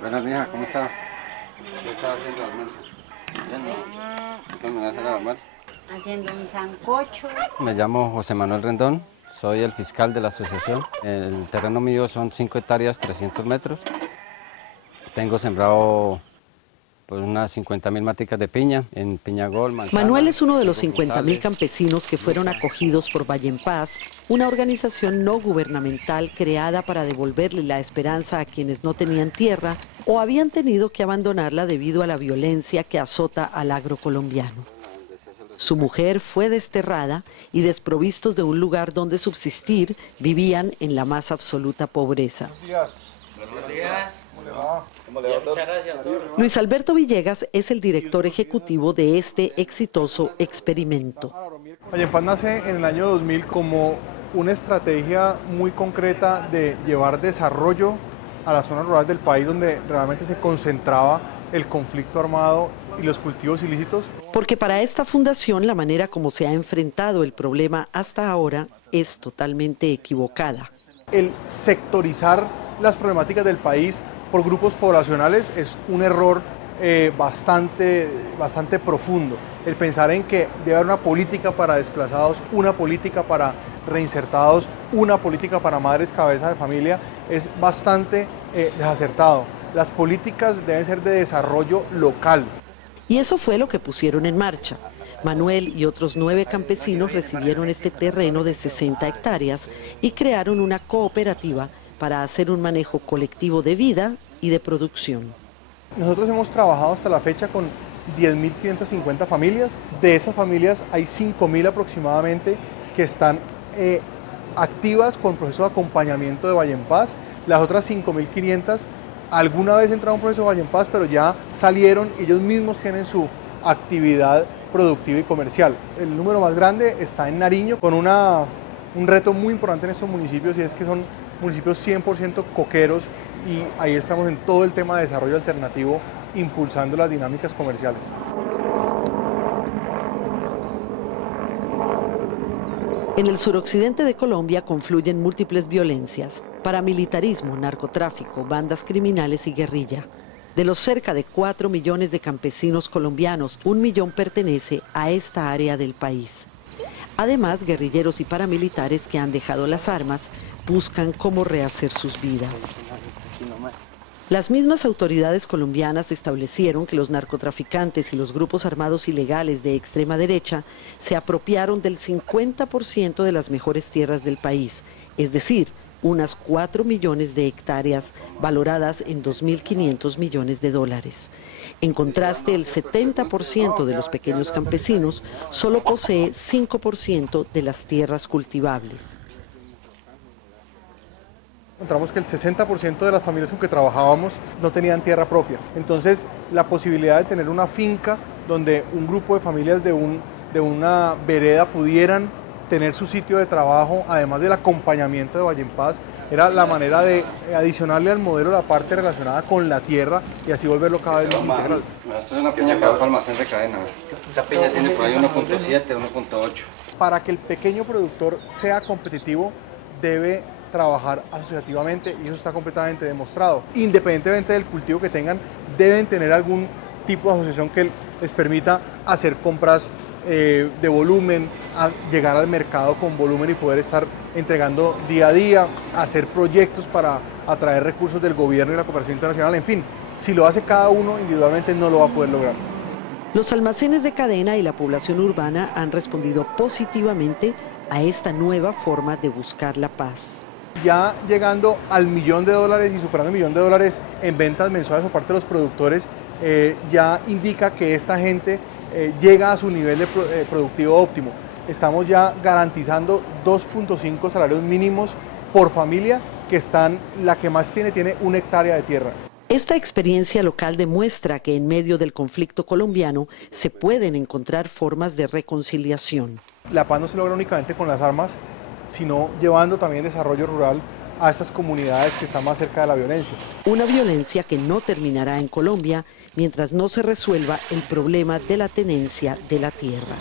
Buenas, mija, ¿cómo está? ¿Qué estaba haciendo el almuerzo? Bien, ¿no? ¿Qué me hace el almuerzo? Haciendo un sancocho. Me llamo José Manuel Rendón, soy el fiscal de la asociación. El terreno mío son 5 hectáreas, 300 metros. Tengo sembrado pues unas 50.000 maticas de piña, en Piñagol, manzana. Manuel es uno de los tengo 50.000 frutales, campesinos que fueron acogidos por Valle en Paz, una organización no gubernamental creada para devolverle la esperanza a quienes no tenían tierra o habían tenido que abandonarla debido a la violencia que azota al agro colombiano. Su mujer fue desterrada y desprovistos de un lugar donde subsistir, vivían en la más absoluta pobreza. Buenos días. ¿Cómo le va, doctor? Luis Alberto Villegas es el director ejecutivo de este exitoso experimento. Valle en Paz nace en el año 2000 como una estrategia muy concreta de llevar desarrollo a las zonas rurales del país donde realmente se concentraba el conflicto armado y los cultivos ilícitos. Porque para esta fundación la manera como se ha enfrentado el problema hasta ahora es totalmente equivocada. El sectorizar las problemáticas del país por grupos poblacionales es un error bastante profundo. El pensar en que debe haber una política para desplazados, una política para reinsertados, una política para madres cabeza de familia es bastante desacertado. Las políticas deben ser de desarrollo local. Y eso fue lo que pusieron en marcha. Manuel y otros 9 campesinos recibieron este terreno de 60 hectáreas y crearon una cooperativa para hacer un manejo colectivo de vida y de producción. Nosotros hemos trabajado hasta la fecha con 10.550 familias. De esas familias hay 5.000 aproximadamente que están activas con proceso de acompañamiento de Valle en Paz. Las otras 5.500 alguna vez entraron en un proceso de Valle en Paz, pero ya salieron y ellos mismos tienen su actividad productiva y comercial. El número más grande está en Nariño, con un reto muy importante en estos municipios, y es que son municipios 100% coqueros, y ahí estamos en todo el tema de desarrollo alternativo, impulsando las dinámicas comerciales. En el suroccidente de Colombia confluyen múltiples violencias: paramilitarismo, narcotráfico, bandas criminales y guerrilla. De los cerca de 4 millones de campesinos colombianos, 1 millón pertenece a esta área del país. Además, guerrilleros y paramilitares que han dejado las armas buscan cómo rehacer sus vidas. Las mismas autoridades colombianas establecieron que los narcotraficantes y los grupos armados ilegales de extrema derecha se apropiaron del 50% de las mejores tierras del país, es decir, unas 4 millones de hectáreas valoradas en 2.500 millones de dólares. En contraste, el 70% de los pequeños campesinos solo posee 5% de las tierras cultivables. Encontramos que el 60% de las familias con que trabajábamos no tenían tierra propia. Entonces, la posibilidad de tener una finca donde un grupo de familias de una vereda pudieran tener su sitio de trabajo, además del acompañamiento de Valle en Paz, era la manera de adicionarle al modelo la parte relacionada con la tierra y así volverlo cada vez más integral. Esto es una piña que va para almacén de cadena. Esta piña tiene por ahí 1.7, 1.8. Para que el pequeño productor sea competitivo, debe trabajar asociativamente, y eso está completamente demostrado. Independientemente del cultivo que tengan, deben tener algún tipo de asociación que les permita hacer compras de volumen, a llegar al mercado con volumen y poder estar entregando día a día, hacer proyectos para atraer recursos del gobierno y la cooperación internacional. En fin, si lo hace cada uno individualmente no lo va a poder lograr. Los almacenes de cadena y la población urbana han respondido positivamente a esta nueva forma de buscar la paz. Ya llegando al $1.000.000 y superando el $1.000.000 en ventas mensuales por parte de los productores, ya indica que esta gente llega a su nivel de productivo óptimo. Estamos ya garantizando 2.5 salarios mínimos por familia, que la que más tiene 1 hectárea de tierra. Esta experiencia local demuestra que en medio del conflicto colombiano se pueden encontrar formas de reconciliación. La paz no se logra únicamente con las armas, sino llevando también desarrollo rural a estas comunidades que están más cerca de la violencia. Una violencia que no terminará en Colombia mientras no se resuelva el problema de la tenencia de la tierra.